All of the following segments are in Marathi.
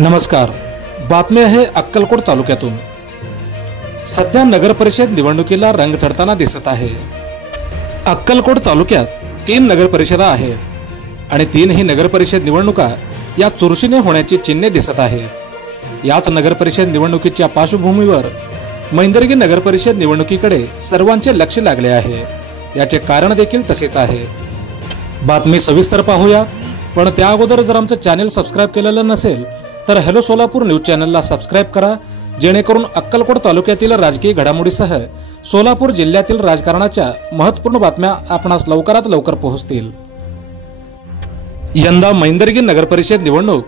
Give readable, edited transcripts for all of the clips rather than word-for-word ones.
नमस्कार. बातमी आहे अक्कलकोट तालुक्यातून. सध्या नगर परिषद निवडणुकीला रंग चढताना दिसत आहे. अक्कलकोट तालुक्यात 3 नगर परिषदा आहेत आणि 3ही नगर परिषद निवडणुका या चुरशीने होण्याची चिन्हे दिसत आहेत. याच नगर परिषद निवडणुकीच्या पार्श्वभूमीवर मैंदर्गी नगर परिषद निवडणुकीकडे सर्वांचे लक्ष लागले आहे. याचे कारण देखील तसेच आहे. बातमी सविस्तर पाहूया, पण त्या अगोदर जर आमचं चॅनल सबस्क्राईब केलेलं नसेल तर हॅलो सोलापूर न्यूज चॅनलला सबस्क्राईब करा, जेणेकरून अक्कलकोट तालुक्यातील राजकीय घडामोडीसह सोलापूर जिल्ह्यातील राजकारणाच्या महत्त्वपूर्ण बातम्या आपणास लवकरात लवकर पोहोचतील. यंदा मैंदर्गी नगर परिषद निवडणूक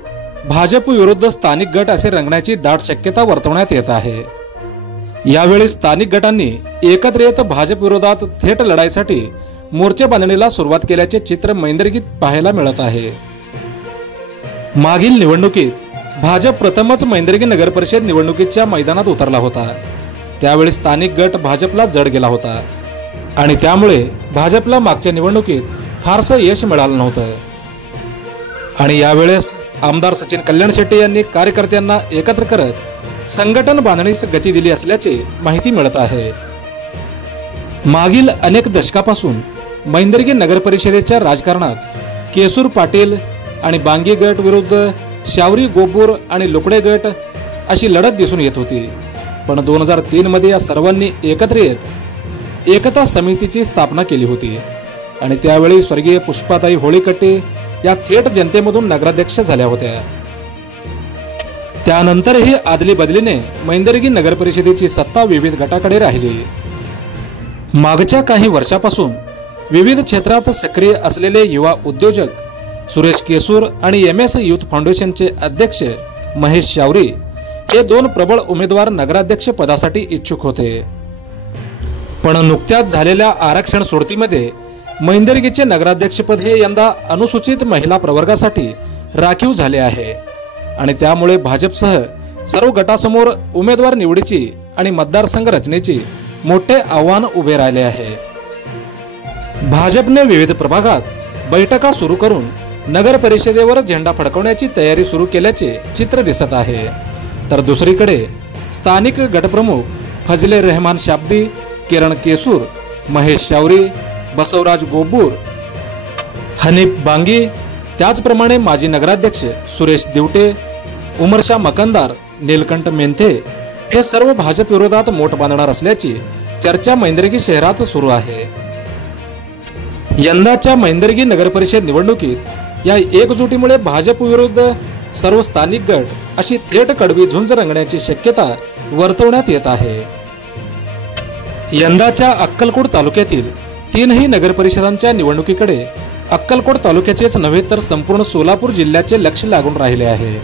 भाजप विरुद्ध स्थानिक गट असे रंगण्याची दाट शक्यता वर्तवण्यात येत आहे. यावेळी स्थानिक गटांनी एकत्र येत भाजप विरोधात थेट लढाईसाठी मोर्चे बांधणीला सुरुवात केल्याचे चित्र मैंदर्गीत पाहायला मिळत आहे. मागील निवडणुकीत भाजप प्रथमच मैंदर्गी नगर परिषद निवडणुकीच्या मैदानात उतरला होता. त्यावेळी स्थानिक गट भाजपला जड गेला होता आणि त्यामुळे भाजपला मागच्या निवडणुकीत फारसं यश मिळालं नव्हतं. आणि यावेळेस आमदार सचिन कल्याण शेट्टी यांनी कार्यकर्त्यांना एकत्र करत संघटन बांधणीस गती दिली असल्याची माहिती मिळत आहे. मागील अनेक दशकापासून मैंदर्गी नगर परिषदेच्या राजकारणात केसूर पाटील आणि बांगी गट विरुद्ध शावरी गोपूर आणि लुकडे गट अशी लढत दिसून येत होती. पण 2003 मध्ये या सर्वांनी एकत्र येत एकता समितीची स्थापना केली होती आणि त्यावेळी स्वर्गीय पुष्पाताई होळीकट्टे या थेट जनतेमधून नगराध्यक्ष झाल्या होत्या. त्यानंतरही आदली बदलीने मैंदर्गी नगर परिषदेची सत्ता विविध गटाकडे राहिली. मागच्या काही वर्षापासून विविध क्षेत्रात सक्रिय असलेले युवा उद्योजक सुरेश केसूर आणि MS युथ फाउंडेशनचे अध्यक्ष महेश शावरी हे 2 प्रबळ उमेदवार नगराध्यक्ष पदासाठी इच्छुक होते. पण नुकत्याच झालेल्या आरक्षण सोडतीमध्ये मैंदर्गीचे नगराध्यक्षपद हे यंदा अनुसूचित महिला प्रवर्गासाठी राखीव झाले आहे आणि त्यामुळे भाजपसह सर्व गटासमोर उमेदवार निवडीची आणि मतदारसंघ रचनेची मोठे आव्हान उभे राहिले आहे. भाजपने विविध प्रभागात बैठका सुरू करून नगर परिषदेवर झेंडा फडकवण्याची तयारी सुरू केल्याचे चित्र दिसत आहे. तर दुसरीकडे स्थानिक गटप्रमुख फजले रहमान शाब्दी, किरण केसूर, महेश शावरी, बसवराज गोबूर, हनीफ बांगी, त्याचप्रमाणे माजी नगराध्यक्ष सुरेश दिवटे, उमरशा मकंदार, नीलकंठ मेंथे हे सर्व भाजप विरोधात मोठ बांधणार असल्याची चर्चा मैंदर्गी शहरात सुरू आहे. यंदाच्या मैंदर्गी नगर परिषद निवडणुकीत या एकजुटीमुळे भाजप विरुद्ध सर्व स्थानिक गट अशी थेट कडवी झुंज रंगण्याची शक्यता वर्तवण्यात येत आहे. यंदाच्या अक्कलकोट तालुक्यातील 3ही नगर परिषदांच्या निवडणुकीकडे अक्कलकोट तालुक्याचेच नव्हे तर संपूर्ण सोलापूर जिल्ह्याचे लक्ष लागून राहिले आहे.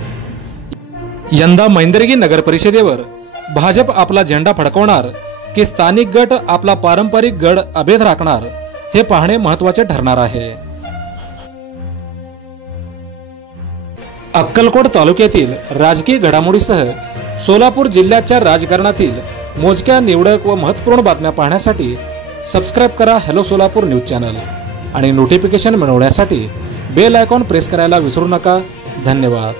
यंदा मैंदर्गी नगर परिषदेवर भाजप आपला झेंडा फडकवणार की स्थानिक गट आपला पारंपरिक गड अभेद राखणार हे पाहणे महत्त्वाचे ठरणार आहे. अक्कलकोट तालुक्यातील राजकीय घडामोडीसह सोलापूर जिल्ह्याच्या राजकारणातील मोजक्या निवडक व महत्त्वपूर्ण बातम्या पाहण्यासाठी सबस्क्राईब करा हॅलो सोलापूर न्यूज चॅनल आणि नोटिफिकेशन मिळवण्यासाठी बेल आयकॉन प्रेस करायला विसरू नका. धन्यवाद.